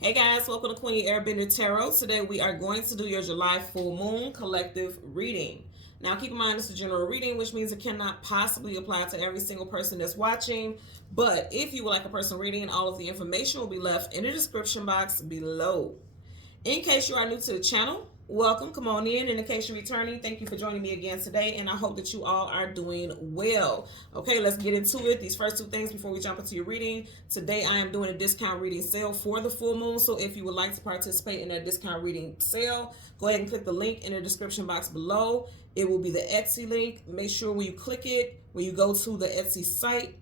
Hey guys, welcome to Queen Airbender Tarot. Today we are going to do your July full moon collective reading. Now keep in mind it's a general reading, which means it cannot possibly apply to every single person that's watching. But if you would like a personal reading, all of the information will be left in the description box below. In case you are new to the channel, welcome, come on in. And in case you're returning, thank you for joining me again today, and I hope that you all are doing well. Okay, let's get into it. These first two things before we jump into your reading. Today I am doing a discount reading sale for the full moon, so if you would like to participate in that discount reading sale, go ahead and click the link in the description box below. It will be the Etsy link. Make sure when you click it, when you go to the Etsy site,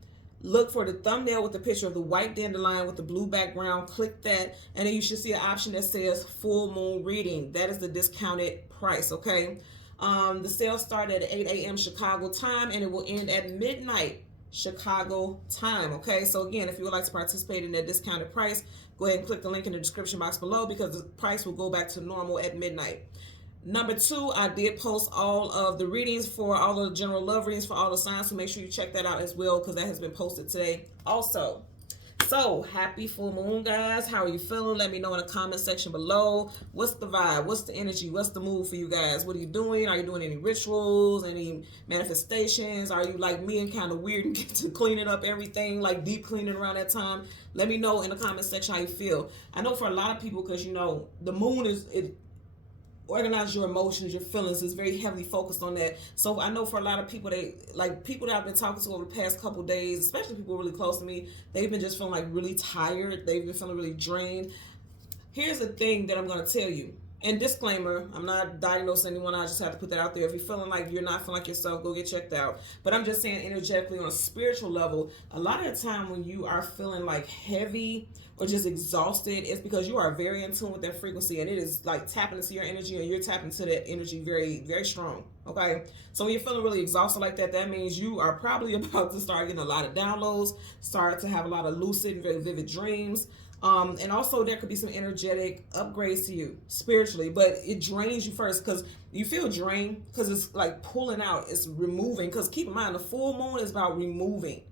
look for the thumbnail with the picture of the white dandelion with the blue background. Click that, and then you should see an option that says full moon reading. That is the discounted price, okay? The sale started at 8 a.m. Chicago time, and it will end at midnight Chicago time, okay? So again, if you would like to participate in that discounted price, go ahead and click the link in the description box below, because the price will go back to normal at midnight. Number two, I did post all of the readings for all the general love readings for all the signs, so make sure you check that out as well, because that has been posted today also. So happy full moon, guys. How are you feeling? Let me know in the comment section below. What's the vibe? What's the energy? What's the mood for you guys? What are you doing? Are you doing any rituals, any manifestations? Are you like me and kind of weird and get to cleaning up everything, like deep cleaning around that time? Let me know in the comment section how you feel. I know for a lot of people, because you know the moon organize your emotions, your feelings is very heavily focused on that. So I know for a lot of people, people that I've been talking to over the past couple days, especially people really close to me, they've been just feeling like really tired. They've been feeling really drained. Here's the thing that I'm going to tell you. And disclaimer, I'm not diagnosing anyone. I just have to put that out there. If you're feeling like you're not feeling like yourself, go get checked out. But I'm just saying energetically on a spiritual level, a lot of the time when you are feeling like heavy or just exhausted, it's because you are very in tune with that frequency, and it is like tapping into your energy, and you're tapping into that energy very, very strong. Okay, so when you're feeling really exhausted like that, that means you are probably about to start getting a lot of downloads, start to have a lot of lucid and very vivid dreams. And also there could be some energetic upgrades to you spiritually, but it drains you first, because you feel drained because it's like pulling out, it's removing. Because keep in mind, the full moon is about removing.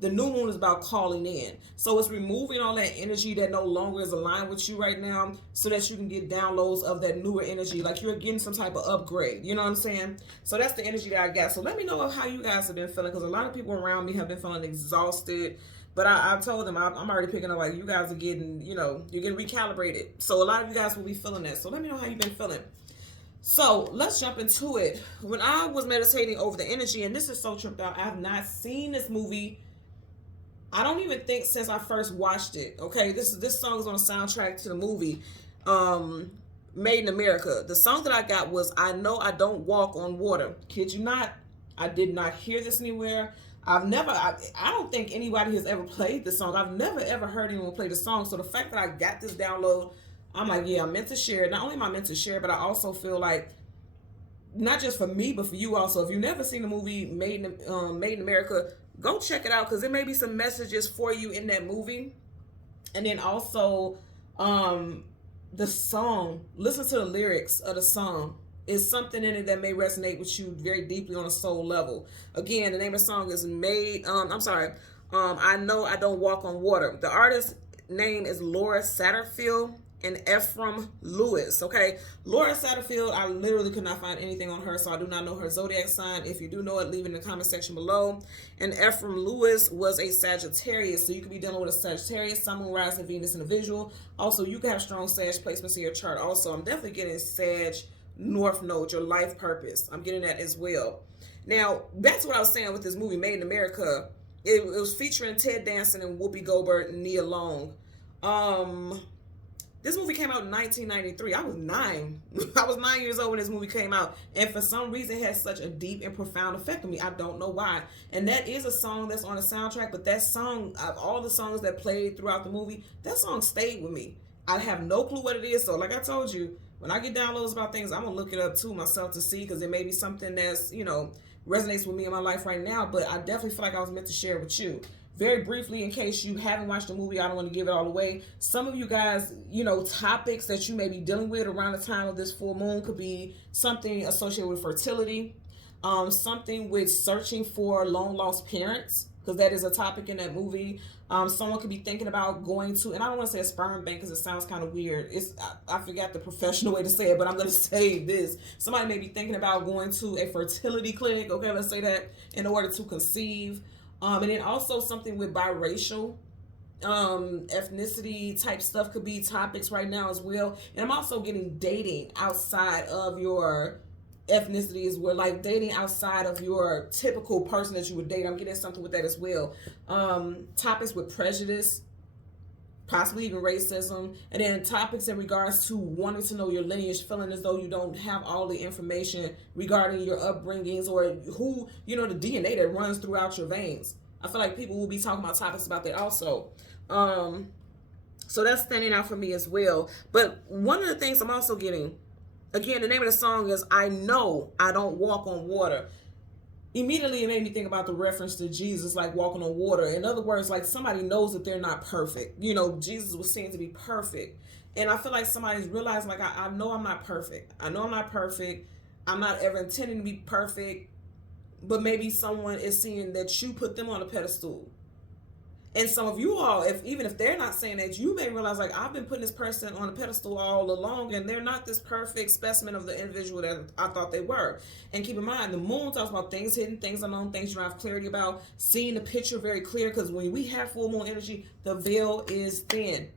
The new moon is about calling in. So it's removing all that energy that no longer is aligned with you right now, so that you can get downloads of that newer energy, like you're getting some type of upgrade. You know what I'm saying? So that's the energy that I got. So let me know how you guys have been feeling, because a lot of people around me have been feeling exhausted. But I told them I'm already picking up, like, you guys are getting, you're getting recalibrated. So a lot of you guys will be feeling that. So let me know how you've been feeling. So let's jump into it. When I was meditating over the energy, and this is so tripped out, I have not seen this movie, I don't even think, since I first watched it. Okay, this song is on the soundtrack to the movie, Made in America. The song that I got was I Know I Don't Walk on Water. Kid you not, I did not hear this anywhere. I don't think anybody has ever played this song. I've never ever heard anyone play the song. So the fact that I got this download, I'm like, yeah, I'm meant to share it. Not only am I meant to share, but I also feel like, not just for me, but for you also. If you've never seen the movie Made in America, go check it out, because there may be some messages for you in that movie. And then also, the song, listen to the lyrics of the song. Is something in it that may resonate with you very deeply on a soul level. Again, the name of the song is I Know I Don't Walk on Water. The artist's name is Laura Satterfield and Ephraim Lewis. Okay, Laura Satterfield, I literally could not find anything on her, so I do not know her zodiac sign. If you do know it, leave it in the comment section below. And Ephraim Lewis was a Sagittarius, so you could be dealing with a Sagittarius, Sun, Moon, Rising, Venus, individual. Also, you can have strong Sag placements in your chart. Also, I'm definitely getting Sag North Node, your life purpose. I'm getting that as well. Now, back to what I was saying with this movie, Made in America. It was featuring Ted Danson and Whoopi Goldberg and Nia Long. This movie came out in 1993. I was 9. I was 9 years old when this movie came out. And for some reason, it had such a deep and profound effect on me. I don't know why. And that is a song that's on the soundtrack. But that song, of all the songs that played throughout the movie, that song stayed with me. I have no clue what it is. So like I told you, when I get downloads about things, I'm going to look it up too myself to see, because it may be something that's, resonates with me in my life right now. But I definitely feel like I was meant to share it with you. Very briefly, in case you haven't watched the movie, I don't want to give it all away. Some of you guys, topics that you may be dealing with around the time of this full moon could be something associated with fertility, something with searching for long lost parents, because that is a topic in that movie. Someone could be thinking about going to, and I don't want to say a sperm bank because it sounds kind of weird. I forgot the professional way to say it, but I'm going to say this. Somebody may be thinking about going to a fertility clinic, okay, let's say that, in order to conceive. And then also something with biracial ethnicity type stuff could be topics right now as well. And I'm also getting dating outside of your ethnicity as well, like dating outside of your typical person that you would date. I'm getting something with that as well. Topics with prejudice, possibly even racism, and then topics in regards to wanting to know your lineage, feeling as though you don't have all the information regarding your upbringings or who, the DNA that runs throughout your veins. I feel like people will be talking about topics about that also. So that's standing out for me as well. But one of the things I'm also getting, again, the name of the song is I Know I Don't Walk on Water. Immediately it made me think about the reference to Jesus, like walking on water. In other words, like somebody knows that they're not perfect. Jesus was seen to be perfect. And I feel like somebody's realizing, like, I know I'm not perfect. I know I'm not perfect. I'm not ever intending to be perfect. But maybe someone is seeing that you put them on a pedestal. And some of you all, even if they're not saying that, you may realize, like, I've been putting this person on a pedestal all along, and they're not this perfect specimen of the individual that I thought they were. And keep in mind, the moon talks about things hidden, things unknown, things you don't have clarity about, seeing the picture very clear, because when we have full moon energy, the veil is thin.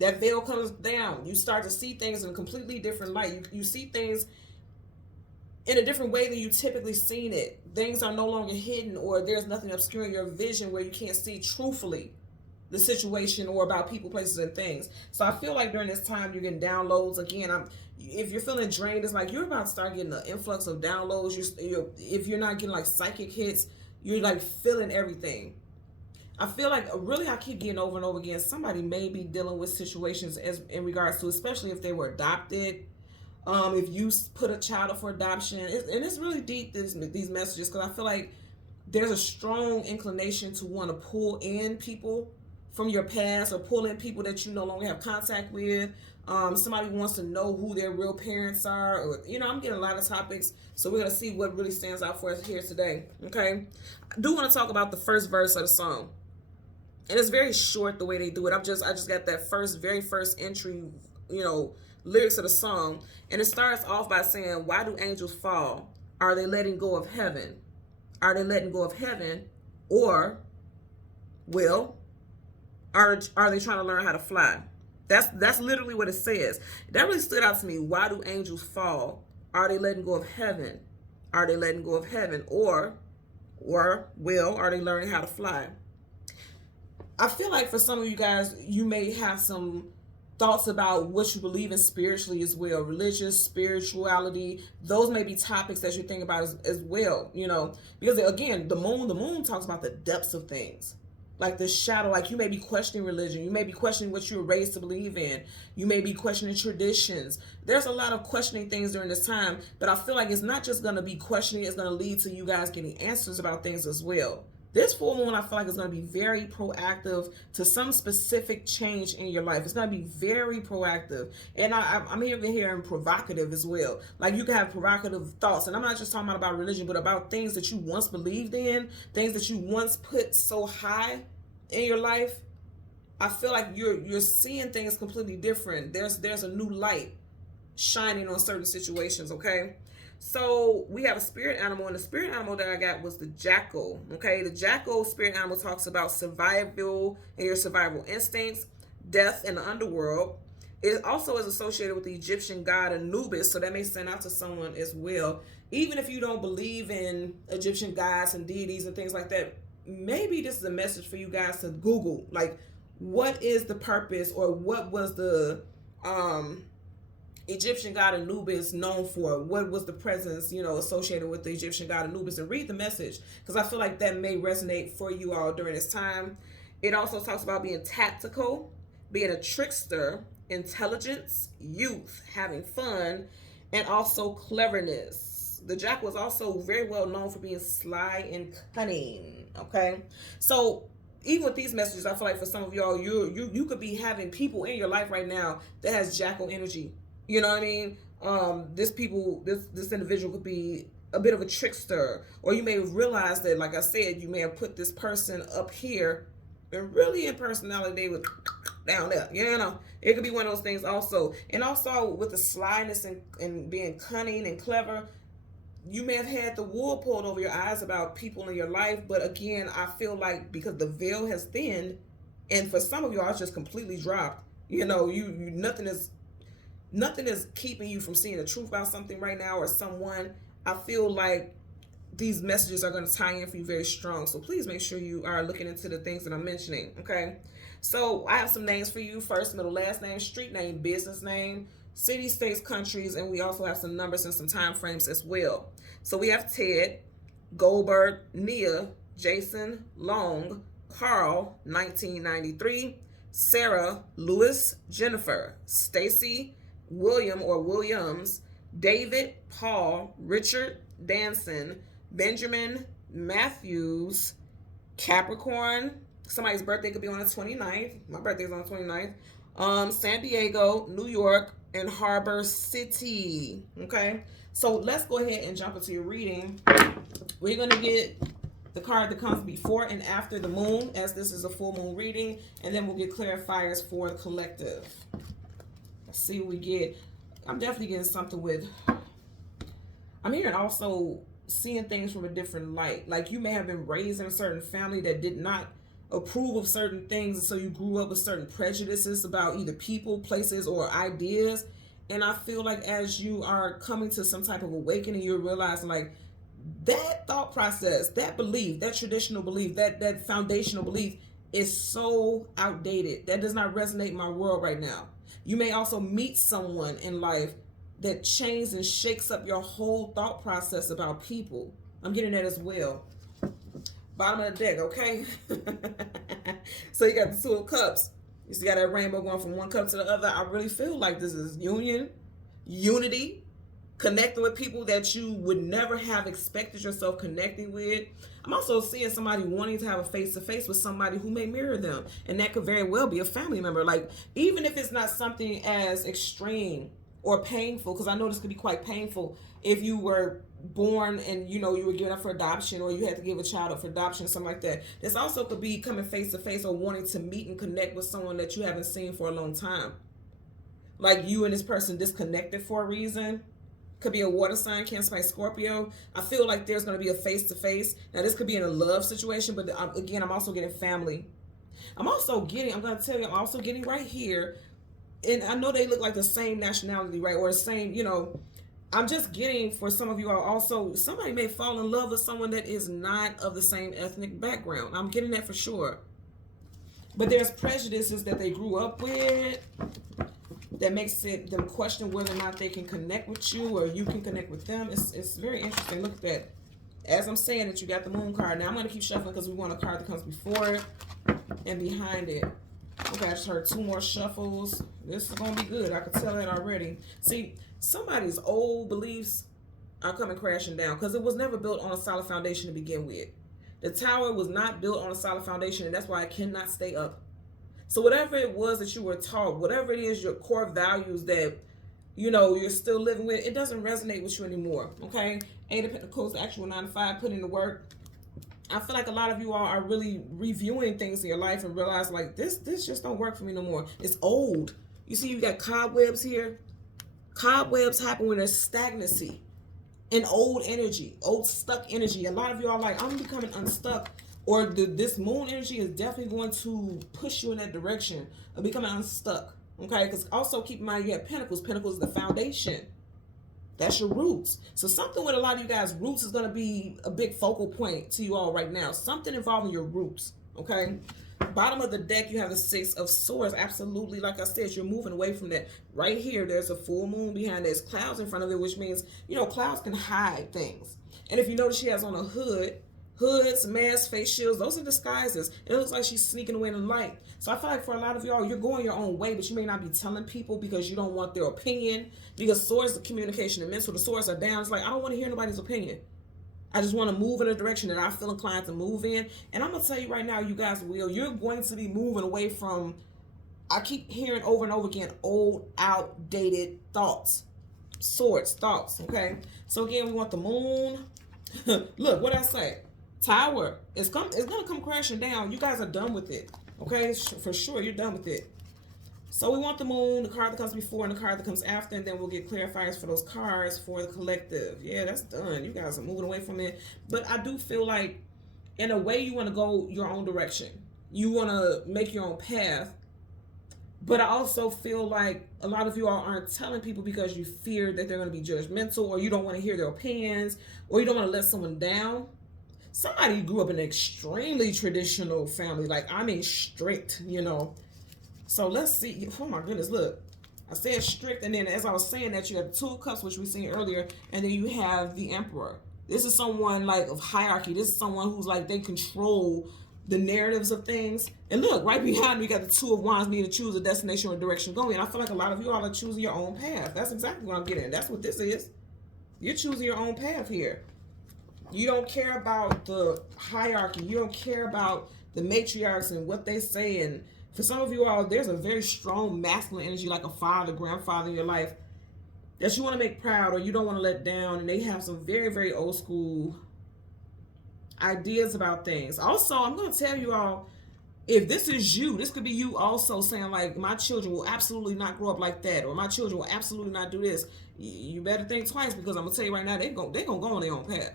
That veil comes down. You start to see things in a completely different light. You see things in a different way than you typically seen it. Things are no longer hidden, or there's nothing obscuring your vision where you can't see truthfully the situation or about people, places, and things. So I feel like during this time you're getting downloads. Again, if you're feeling drained, it's like you're about to start getting an influx of downloads. If you're not getting like psychic hits, you're like feeling everything. I feel like really I keep getting over and over again, somebody may be dealing with situations in regards to, especially if they were adopted. If you put a child up for adoption, and it's really deep, these messages, because I feel like there's a strong inclination to want to pull in people from your past, or pull in people that you no longer have contact with. Somebody wants to know who their real parents are, or I'm getting a lot of topics, so we're gonna see what really stands out for us here today. Okay, I do want to talk about the first verse of the song, and it's very short the way they do it. I just got that very first entry, lyrics of the song, and it starts off by saying, why do angels fall? Are they letting go of heaven? Are they letting go of heaven? Or, well, are they trying to learn how to fly? That's literally what it says. That really stood out to me. Why do angels fall? Are they letting go of heaven? Are they letting go of heaven? Or well, are they learning how to fly? I feel like for some of you guys, you may have some thoughts about what you believe in spiritually as well. Religious, spirituality, those may be topics that you think about as well, because again, the moon talks about the depths of things, like the shadow. Like you may be questioning religion, you may be questioning what you were raised to believe in, you may be questioning traditions. There's a lot of questioning things during this time, but I feel like it's not just going to be questioning, it's going to lead to you guys getting answers about things as well. This full moon, I feel like, is going to be very proactive to some specific change in your life. It's going to be very proactive. And I'm even hearing provocative as well. Like you can have provocative thoughts. And I'm not just talking about religion, but about things that you once believed in, things that you once put so high in your life. I feel like you're seeing things completely different. There's a new light shining on certain situations, okay? So we have a spirit animal, and the spirit animal that I got was the jackal. Okay, the jackal spirit animal talks about survival and your survival instincts, death in the underworld. It also is associated with the Egyptian god Anubis, so that may stand out to someone as well. Even if you don't believe in Egyptian gods and deities and things like that, maybe this is a message for you guys to Google. Like, what is the purpose, or what was the Egyptian god Anubis known for? What was the presence, associated with the Egyptian god Anubis? And read the message, because I feel like that may resonate for you all during this time. It also talks about being tactical, being a trickster, intelligence, youth, having fun, and also cleverness. The jackal is also very well known for being sly and cunning. Okay, so even with these messages, I feel like for some of y'all, you could be having people in your life right now that has jackal energy. You know what I mean? This individual could be a bit of a trickster, or you may have realized that, like I said, you may have put this person up here, and really in personality they were down there. You know, it could be one of those things also. And also with the slyness and being cunning and clever, you may have had the wool pulled over your eyes about people in your life. But again, I feel like because the veil has thinned, and for some of y'all it's just completely dropped. You know, you nothing is keeping you from seeing the truth about something right now or someone. I feel like these messages are going to tie in for you very strong. So please make sure you are looking into the things that I'm mentioning. Okay. So I have some names for you. First, middle, last name, street name, business name, city, states, countries, and we also have some numbers and some time frames as well. So we have Ted, Goldberg, Nia, Jason, Long, Carl, 1993, Sarah, Lewis, Jennifer, Stacy, William or Williams, David, Paul, Richard, Danson, Benjamin, Matthews, Capricorn. Somebody's birthday could be on the 29th. My birthday is on the 29th. San Diego, New York, and Harbor City. Okay, so let's go ahead and jump into your reading. We're going to get the card that comes before and after the moon, as this is a full moon reading, and then we'll get clarifiers for the collective. Let's see what we get. I'm definitely getting something with, I'm hearing also seeing things from a different light. Like you may have been raised in a certain family that did not approve of certain things, and so you grew up with certain prejudices about either people, places, or ideas. And I feel like as you are coming to some type of awakening, you're realizing like that thought process, that belief, that traditional belief, that foundational belief is so outdated. That does not resonate in my world right now. You may also meet someone in life that changes and shakes up your whole thought process about people. I'm getting that as well. Bottom of the deck, okay? So you got the Two of Cups. You see, got that rainbow going from one cup to the other. I really feel like this is union, unity, connecting with people that you would never have expected yourself connecting with. I'm also seeing somebody wanting to have a face-to-face with somebody who may mirror them. And that could very well be a family member. Like, even if it's not something as extreme or painful, because I know this could be quite painful if you were born and, you know, you were given up for adoption, or you had to give a child up for adoption, something like that. This also could be coming face-to-face or wanting to meet and connect with someone that you haven't seen for a long time. Like you and this person disconnected for a reason. Could be a water sign, Cancer, Scorpio. I feel like there's going to be a face-to-face. Now, this could be in a love situation, but again, I'm also getting family. I'm going to tell you, I'm also getting right here, and I know they look like the same nationality, right? Or the same, you know, I'm just getting, for some of you all also, somebody may fall in love with someone that is not of the same ethnic background. I'm getting that for sure. But there's prejudices that they grew up with that makes them question whether or not they can connect with you or you can connect with them. It's very interesting. Look at that. As I'm saying that, you got the moon card. Now I'm going to keep shuffling because we want a card that comes before it and behind it. Okay, I just heard two more shuffles. This is going to be good. I can tell that already. See, somebody's old beliefs are coming crashing down because it was never built on a solid foundation to begin with. The tower was not built on a solid foundation, and that's why it cannot stay up. So whatever it was that you were taught, whatever it is, your core values that, you know, you're still living with, it doesn't resonate with you anymore, okay? Eight of Pentacles, actual 9 to 5, put in the work. I feel like a lot of you all are really reviewing things in your life and realize like this just don't work for me no more. It's old. You see, you got cobwebs here. Cobwebs happen when there's stagnancy and old energy, old stuck energy. A lot of you are like, I'm becoming unstuck. Or this moon energy is definitely going to push you in that direction of becoming unstuck. Okay, because also keep in mind you have Pentacles. Pentacles is the foundation. That's your roots. So something with a lot of you guys' roots is going to be a big focal point to you all right now. Something involving your roots. Okay. Bottom of the deck, you have the Six of Swords. Absolutely. Like I said, you're moving away from that. Right here, there's a full moon behind. There's clouds in front of it, which means, you know, clouds can hide things. And if you notice, she has on a hood. Hoods, masks, face shields, those are disguises. It looks like she's sneaking away in the light. So I feel like for a lot of y'all, you're going your own way, but you may not be telling people because you don't want their opinion. Because swords of communication and mental, the swords are down. It's like, I don't want to hear nobody's opinion. I just want to move in a direction that I feel inclined to move in. And I'm going to tell you right now, you guys will. You're going to be moving away from, I keep hearing over and over again, old, outdated thoughts. Swords, thoughts, okay? So again, we want the moon. Look, what I say? Tower. It's going to come crashing down. You guys are done with it, okay? For sure, you're done with it. So we want the moon, the card that comes before, and the card that comes after, and then we'll get clarifiers for those cards for the collective. Yeah, that's done. You guys are moving away from it. But I do feel like, in a way, you want to go your own direction. You want to make your own path. But I also feel like a lot of you all aren't telling people because you fear that they're going to be judgmental, or you don't want to hear their opinions, or you don't want to let someone down. Somebody grew up in an extremely traditional family. Like, I mean, strict, you know. So let's see. Oh my goodness, look. I said strict, and then as I was saying that, you have the Two of Cups, which we seen earlier, and then you have the Emperor. This is someone like of hierarchy. This is someone who's like, they control the narratives of things. And look, right behind me, you got the Two of Wands, needing to choose a destination or direction going. And I feel like a lot of you all are choosing your own path. That's exactly what I'm getting. That's what this is. You're choosing your own path here. You don't care about the hierarchy. You don't care about the matriarchs and what they say. And for some of you all, there's a very strong masculine energy, like a father, grandfather in your life, that you want to make proud or you don't want to let down. And they have some very, very old school ideas about things. Also, I'm going to tell you all, if this is you, this could be you also saying like, my children will absolutely not grow up like that, or my children will absolutely not do this. You better think twice, because I'm going to tell you right now, they're going to go on their own path.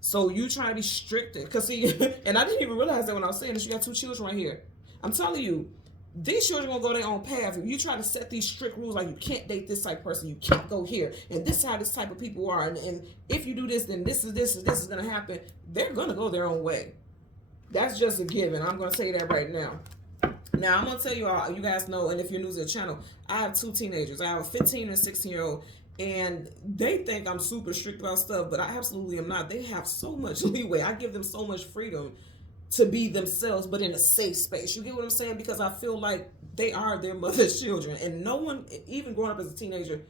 So you try to be strict, because see, and I didn't even realize that when I was saying this, you got two children right here. I'm telling you, these children gonna go their own path. If you try to set these strict rules, like you can't date this type of person, you can't go here, and this is how this type of people are, and if you do this, then this is gonna happen. They're gonna go their own way. That's just a given. I'm gonna say that right now. Now I'm gonna tell you all, you guys know, and if you're new to the channel, I have two teenagers. I have a 15 and a 16-year-old, and they think I'm super strict about stuff, but I absolutely am not. They have so much leeway. I give them so much freedom to be themselves, but in a safe space. You get what I'm saying? Because I feel like they are their mother's children, and no one, even growing up as a teenager,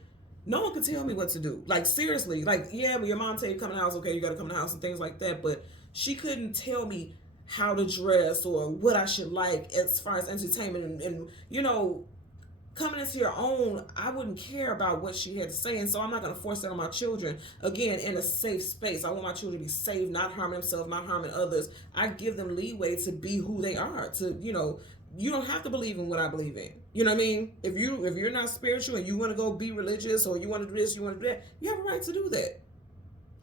no one could tell me what to do. Like, seriously, like, yeah, but your mom tell you to come in the house, okay, you got to come in the house and things like that, but she couldn't tell me how to dress or what I should like as far as entertainment and you know, coming into your own. I wouldn't care about what she had to say, and so I'm not going to force that on my children. Again, in a safe space. I want my children to be safe, not harming themselves, not harming others. I give them leeway to be who they are. To, you know, you don't have to believe in what I believe in. You know what I mean? If you're not spiritual and you want to go be religious, or you want to do this, you want to do that, you have a right to do that.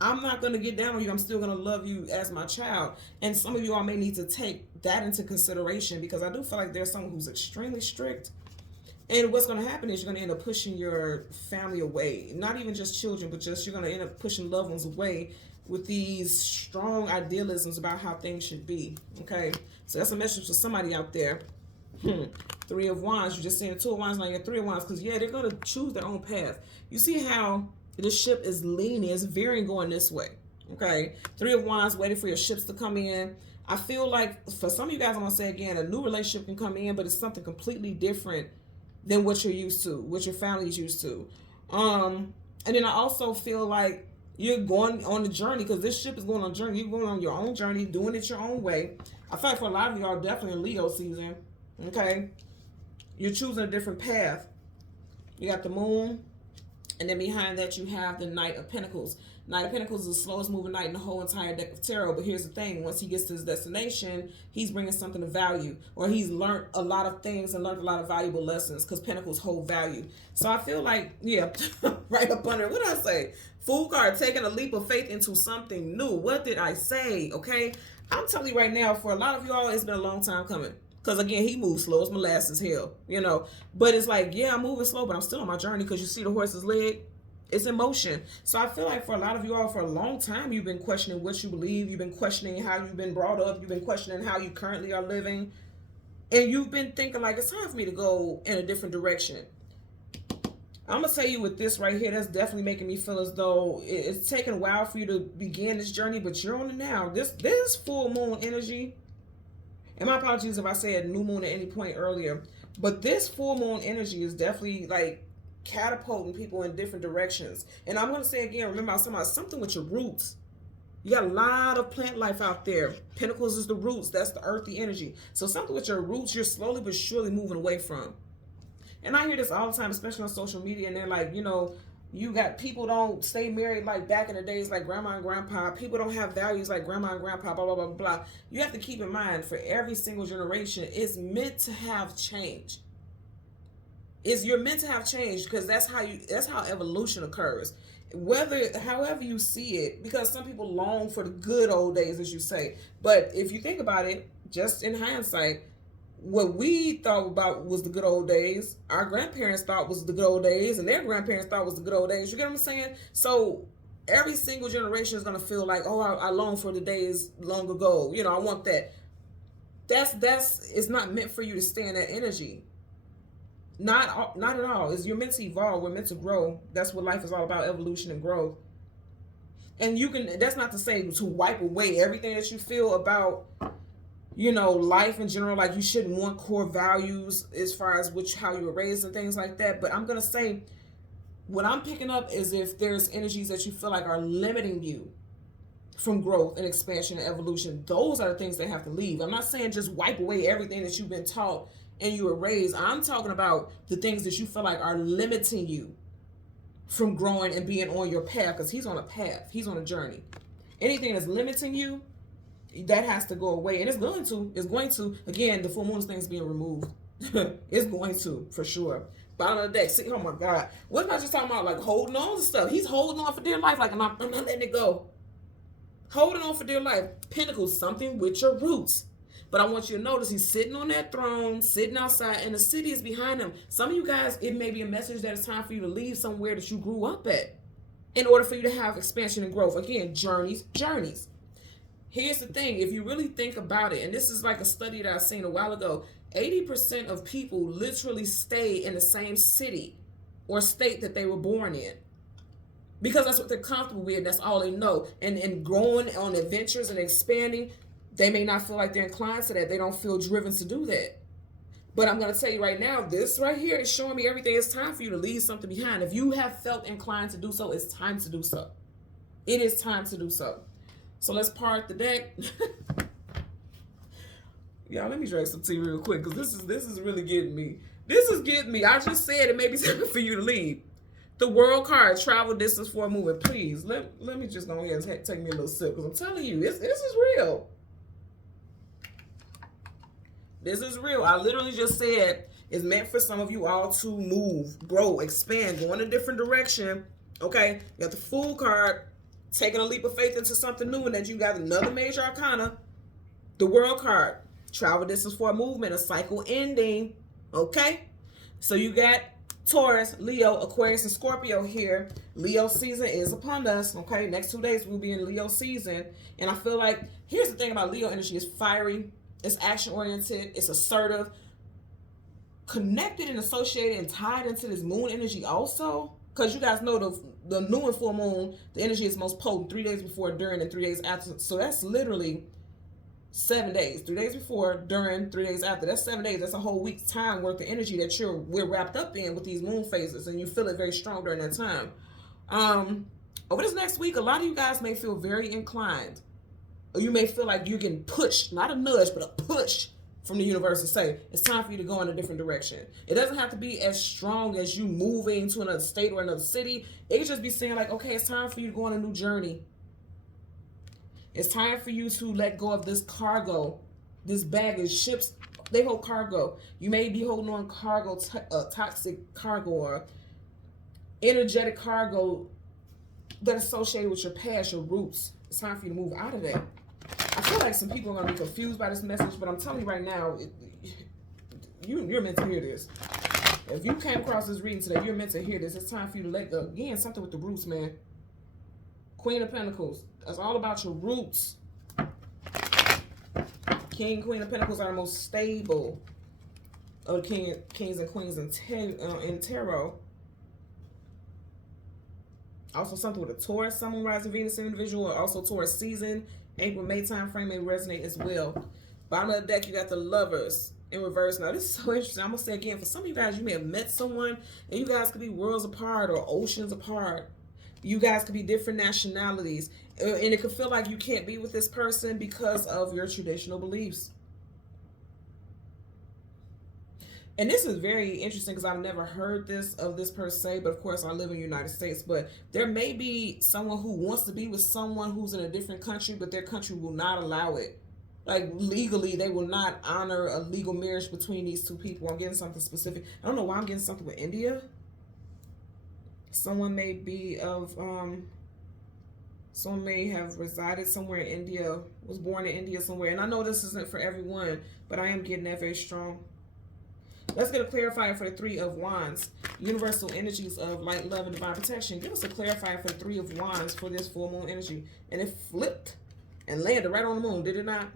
I'm not going to get down on you. I'm still going to love you as my child. And some of you all may need to take that into consideration, because I do feel like there's someone who's extremely strict. And what's going to happen is you're going to end up pushing your family away. Not even just children, but just you're going to end up pushing loved ones away with these strong idealisms about how things should be. Okay? So that's a message for somebody out there. Three of Wands. You're just saying Two of Wands, now you're Three of Wands. Because, yeah, they're going to choose their own path. You see how this ship is leaning. It's veering going this way. Okay? Three of Wands, waiting for your ships to come in. I feel like for some of you guys, I'm going to say again, a new relationship can come in, but it's something completely different than what you're used to, what your family's used to. And then I also feel like you're going on a journey, because this ship is going on a journey. You're going on your own journey, doing it your own way. I feel like for a lot of y'all, definitely in Leo season, okay? You're choosing a different path. You got the moon, and then behind that you have the Knight of Pentacles. Knight of Pentacles is the slowest moving knight in the whole entire deck of tarot. But here's the thing. Once he gets to his destination, he's bringing something of value. Or he's learned a lot of things and learned a lot of valuable lessons, because Pentacles hold value. So I feel like, yeah, right up under, what did I say? Fool card, taking a leap of faith into something new. What did I say? Okay? I'm telling you right now, for a lot of y'all, it's been a long time coming. Because, again, he moves slow. It's molasses hill, you know. But it's like, yeah, I'm moving slow, but I'm still on my journey, because you see the horse's leg? It's in motion. So I feel like for a lot of you all, for a long time, you've been questioning what you believe. You've been questioning how you've been brought up. You've been questioning how you currently are living. And you've been thinking, like, it's time for me to go in a different direction. I'm going to tell you with this right here, that's definitely making me feel as though it's taken a while for you to begin this journey, but you're on it now. This full moon energy, and my apologies if I said new moon at any point earlier, but this full moon energy is definitely like catapulting people in different directions. And I'm going to say again, remember I was talking about something with your roots. You got a lot of plant life out there. Pentacles is the roots. That's the earthy energy. So something with your roots, you're slowly but surely moving away from. And I hear this all the time, especially on social media, and they're like, you know, You got people don't stay married like back in the days, like grandma and grandpa. People don't have values like grandma and grandpa, blah, blah, blah, blah. You have to keep in mind, for every single generation, it's meant to have change. You're meant to have change, because that's how evolution occurs. However you see it, because some people long for the good old days, as you say. But if you think about it, just in hindsight, what we thought about was the good old days, our grandparents thought was the good old days, and their grandparents thought was the good old days. You get what I'm saying? So every single generation is going to feel like, oh, I long for the days long ago. You know, I want that. It's not meant for you to stay in that energy. Not at all. You're meant to evolve. We're meant to grow. That's what life is all about, evolution and growth. And that's not to say to wipe away everything that you feel about, you know, life in general. Like, you shouldn't want core values as far as how you were raised and things like that. But I'm going to say, what I'm picking up is, if there's energies that you feel like are limiting you from growth and expansion and evolution, those are the things that have to leave. I'm not saying just wipe away everything that you've been taught and you were raised. I'm talking about the things that you feel like are limiting you from growing and being on your path, because he's on a path. He's on a journey. Anything that's limiting you, that has to go away. And it's going to. Again, the full moon thing's being removed. It's going to, for sure. Bottom of the deck. See, oh my God. What am I just talking about? Like, holding on to stuff. He's holding on for dear life. Like, I'm not letting it go. Holding on for dear life. Pentacles, something with your roots. But I want you to notice, he's sitting on that throne, sitting outside, and the city is behind him. Some of you guys, it may be a message that it's time for you to leave somewhere that you grew up at, in order for you to have expansion and growth. Again, journeys. Here's the thing. If you really think about it, and this is like a study that I seen a while ago, 80% of people literally stay in the same city or state that they were born in, because that's what they're comfortable with. That's all they know. And growing on adventures and expanding, they may not feel like they're inclined to that. They don't feel driven to do that. But I'm going to tell you right now, this right here is showing me everything. It's time for you to leave something behind. If you have felt inclined to do so, it's time to do so. It is time to do so. So let's part the deck. Y'all, let me drink some tea real quick, because this is really getting me. This is getting me. I just said it may be time for you to leave. The world card, travel distance for a movement. Please, let me just go ahead and take me a little sip, because I'm telling you, this is real. This is real. I literally just said it's meant for some of you all to move, grow, expand, go in a different direction. Okay? You got the Fool card, taking a leap of faith into something new, and then you got another major arcana, the World card, travel distance for a movement, a cycle ending. Okay? So you got Taurus, Leo, Aquarius, and Scorpio here. Leo season is upon us. Okay? Next 2 days we'll be in Leo season. And I feel like, here's the thing about Leo energy, it's fiery. It's action-oriented. It's assertive. Connected and associated and tied into this moon energy also. Because you guys know the new and full moon, the energy is most potent 3 days before, during, and 3 days after. So that's literally 7 days. 3 days before, during, 3 days after. That's 7 days. That's a whole week's time worth of energy that we're wrapped up in with these moon phases. And you feel it very strong during that time. Over this next week, a lot of you guys may feel very inclined. Or you may feel like you're getting pushed, not a nudge, but a push from the universe to say, it's time for you to go in a different direction. It doesn't have to be as strong as you moving to another state or another city. It could just be saying like, okay, it's time for you to go on a new journey. It's time for you to let go of this cargo, this baggage. Ships, they hold cargo. You may be holding on cargo, toxic cargo, or energetic cargo that's associated with your past, your roots. It's time for you to move out of that. I feel like some people are going to be confused by this message, but I'm telling you right now, you're meant to hear this. If you came across this reading today, you're meant to hear this. It's time for you to let go. Again, something with the roots, man. Queen of Pentacles. That's all about your roots. King, Queen of Pentacles are the most stable of the kings and queens in tarot. Also something with a Taurus, Sun, Moon, Rising, Venus individual, or also Taurus season. April, May time frame may resonate as well. Bottom of the deck, you got the Lovers in reverse. Now, this is so interesting. I'm going to say again, for some of you guys, you may have met someone, and you guys could be worlds apart or oceans apart. You guys could be different nationalities. And it could feel like you can't be with this person because of your traditional beliefs. And this is very interesting because I've never heard this of this per se, but of course I live in the United States. But there may be someone who wants to be with someone who's in a different country, but their country will not allow it. Like legally, they will not honor a legal marriage between these two people. I'm getting something specific. I don't know why I'm getting something with India. Someone may be of someone may have resided somewhere in India, was born in India somewhere. And I know this isn't for everyone, but I am getting that very strong. Let's get a clarifier for the Three of Wands. Universal energies of light, love, and divine protection. Give us a clarifier for the Three of Wands for this full moon energy. And it flipped and landed right on the moon, did it not?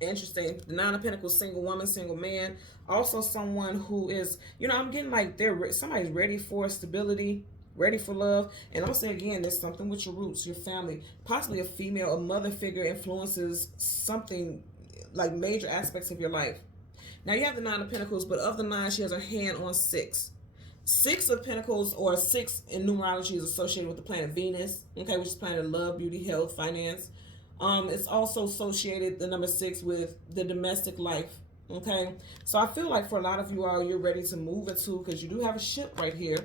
Interesting. The Nine of Pentacles, single woman, single man. Also someone who is, you know, I'm getting like somebody's ready for stability, ready for love. And I'll say again, there's something with your roots, your family. Possibly a female, a mother figure influences something like major aspects of your life. Now you have the Nine of Pentacles, but of the nine, she has her hand on six. Six of Pentacles, or six in numerology, is associated with the planet Venus, okay, which is planet of love, beauty, health, finance. It's also associated, the number 6, with the domestic life, okay? So I feel like for a lot of you all, you're ready to move into, because you do have a ship right here,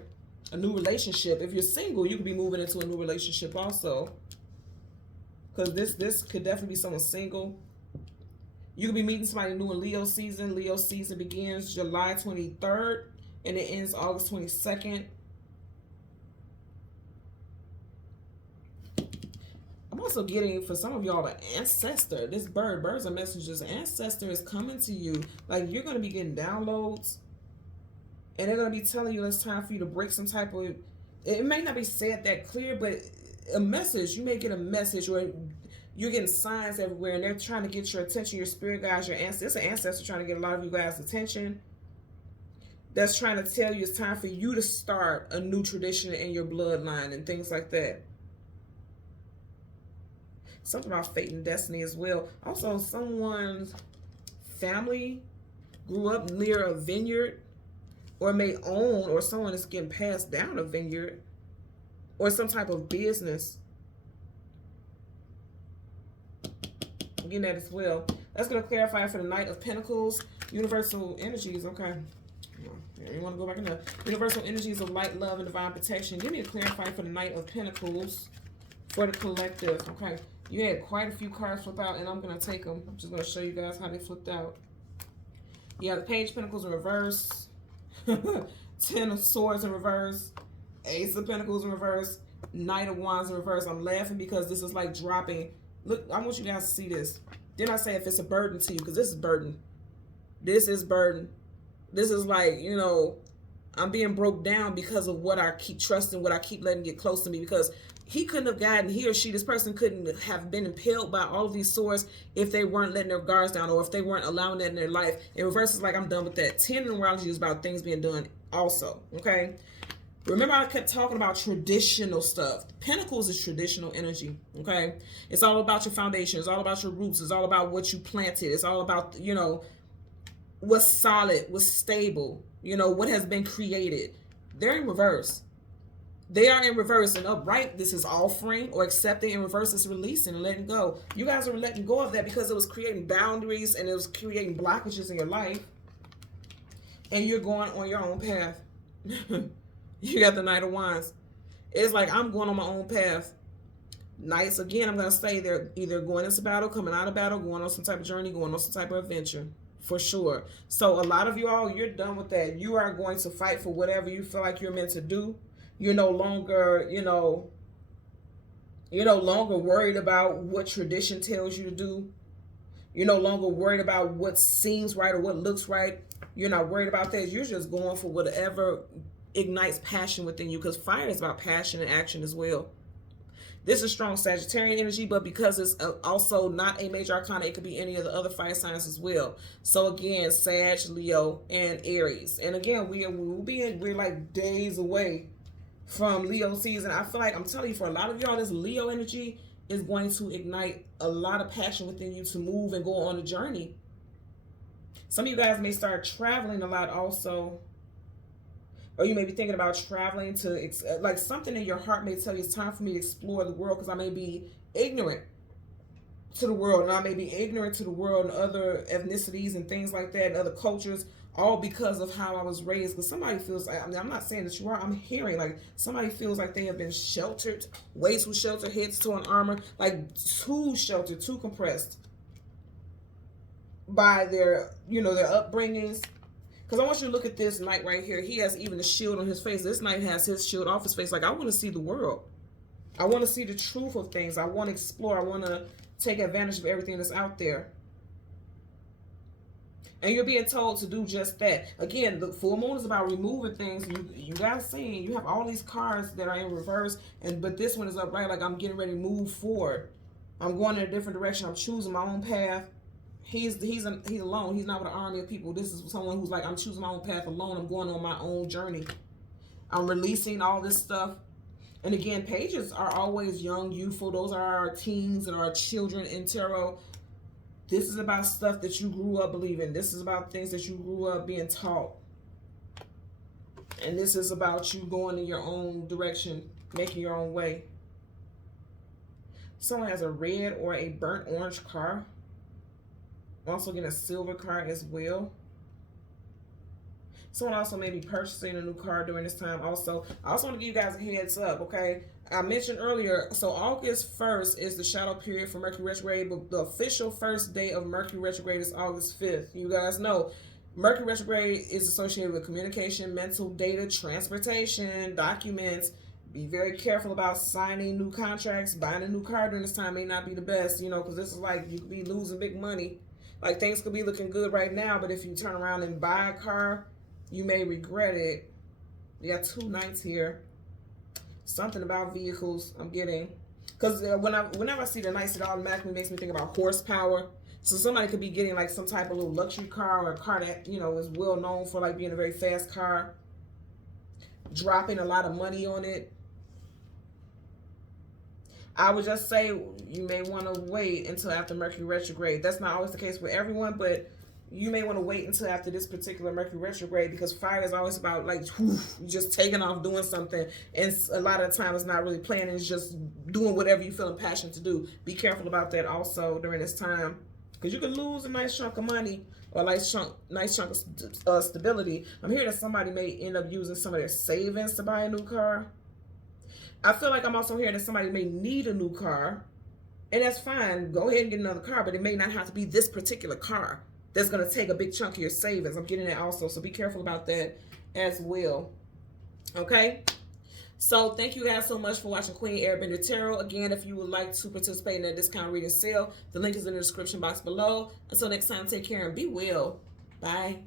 a new relationship. If you're single, you could be moving into a new relationship also, because this could definitely be someone single. You could be meeting somebody new in Leo season. Leo season begins July 23rd and it ends August 22nd. I'm also getting, for some of y'all, the ancestor. This birds are messengers. Ancestor is coming to you. Like, you're going to be getting downloads. And they're going to be telling you it's time for you to break some type of... It may not be said that clear, but a message. You may get a message, or you're getting signs everywhere, and they're trying to get your attention, your spirit guides, your ancestors. It's an ancestor trying to get a lot of you guys' attention. That's trying to tell you it's time for you to start a new tradition in your bloodline and things like that. Something about fate and destiny as well. Also, someone's family grew up near a vineyard, or may own, or someone is getting passed down a vineyard, or some type of business. I'm getting that as well. That's going to clarify for the Knight of Pentacles. Universal energies, okay. You want to go back in the universal energies of light, love, and divine protection. Give me a clarifier for the Knight of Pentacles for the collective, okay. You had quite a few cards flip out, and I'm going to take them. I'm just going to show you guys how they flipped out. You have the Page of Pentacles in reverse. 10 of Swords in reverse. Ace of Pentacles in reverse. Knight of Wands in reverse. I'm laughing because this is like dropping. Look, I want you guys to see this. Then I say if it's a burden to you, because this is burden. This is burden. This is like, you know, I'm being broke down because of what I keep trusting, what I keep letting get close to me, because he couldn't have gotten, he or she, this person couldn't have been impaled by all of these swords if they weren't letting their guards down, or if they weren't allowing that in their life. In reverse, is like, I'm done with that. 10 numerology is about things being done also, okay? Remember, I kept talking about traditional stuff. Pentacles is traditional energy, okay? It's all about your foundation. It's all about your roots. It's all about what you planted. It's all about, you know, what's solid, what's stable, you know, what has been created. They're in reverse. They are in reverse. And upright, this is offering, or accepting. In reverse, is releasing and letting go. You guys are letting go of that because it was creating boundaries and it was creating blockages in your life. And you're going on your own path. You got the Knight of Wands. It's like, I'm going on my own path. Knights, again, I'm going to say they're either going into battle, coming out of battle, going on some type of journey, going on some type of adventure. For sure. So a lot of you all, you're done with that. You are going to fight for whatever you feel like you're meant to do. You're no longer, you're no longer worried about what tradition tells you to do. You're no longer worried about what seems right or what looks right. You're not worried about that. You're just going for whatever ignites passion within you, because fire is about passion and action as well. This is strong Sagittarian energy, but because it's also not a major arcana, it could be any of the other fire signs as well. So again, Sag, Leo, and Aries. And again, we're like days away from Leo season. I feel like, I'm telling you, for a lot of y'all, this Leo energy is going to ignite a lot of passion within you to move and go on a journey. Some of you guys may start traveling a lot also. Or you may be thinking about traveling to, like, something in your heart may tell you it's time for me to explore the world, because I may be ignorant to the world, and I may be ignorant to the world and other ethnicities and things like that, and other cultures. all because of how I was raised. Because somebody feels like, I mean, I'm not saying that you are, I'm hearing like somebody feels like they have been sheltered, way too sheltered, heads to an armor, like too sheltered, too compressed by their, you know, their upbringings. Because I want you to look at this knight right here. He has even a shield on his face. This knight has his shield off his face. Like, I want to see the world. I want to see the truth of things. I want to explore. I want to take advantage of everything that's out there. And you're being told to do just that. Again, the full moon is about removing things. You guys seeing, you have all these cards that are in reverse, but this one is upright. Like, I'm getting ready to move forward. I'm going in a different direction. I'm choosing my own path. He's alone. He's not with an army of people. This is someone who's like, I'm choosing my own path alone. I'm going on my own journey. I'm releasing all this stuff. And again, pages are always young, youthful. Those are our teens and our children in tarot. This is about stuff that you grew up believing. This is about things that you grew up being taught. And this is about you going in your own direction, making your own way. Someone has a red or a burnt orange car. Also getting a silver car as well. Someone also may be purchasing a new car during this time also. I also want to give you guys a heads up, okay? I mentioned earlier, so August 1st is the shadow period for Mercury retrograde, but the official first day of Mercury retrograde is August 5th. You guys know Mercury retrograde is associated with communication, mental data, transportation, documents. Be very careful about signing new contracts. Buying a new car during this time may not be the best, you know, because this is like you could be losing big money. Like, things could be looking good right now, but if you turn around and buy a car, you may regret it. You got two knights here. Something about vehicles I'm getting. Because whenever I see the knights, it automatically makes me think about horsepower. So somebody could be getting like some type of little luxury car, or a car that, you know, is well known for like being a very fast car. Dropping a lot of money on it. I would just say you may want to wait until after Mercury retrograde. That's not always the case with everyone, but you may want to wait until after this particular Mercury retrograde, because fire is always about like just taking off doing something, and a lot of the time it's not really planning, it's just doing whatever you feel passionate to do. Be careful about that also during this time, because you can lose a nice chunk of money or a nice chunk of stability. I'm hearing that somebody may end up using some of their savings to buy a new car. I feel like I'm also hearing that somebody may need a new car, and that's fine. Go ahead and get another car, but it may not have to be this particular car that's going to take a big chunk of your savings. I'm getting that also, so be careful about that as well. Okay? So thank you guys so much for watching Queen Airbender Tarot. Again, if you would like to participate in that discount reading sale, the link is in the description box below. Until next time, take care and be well. Bye.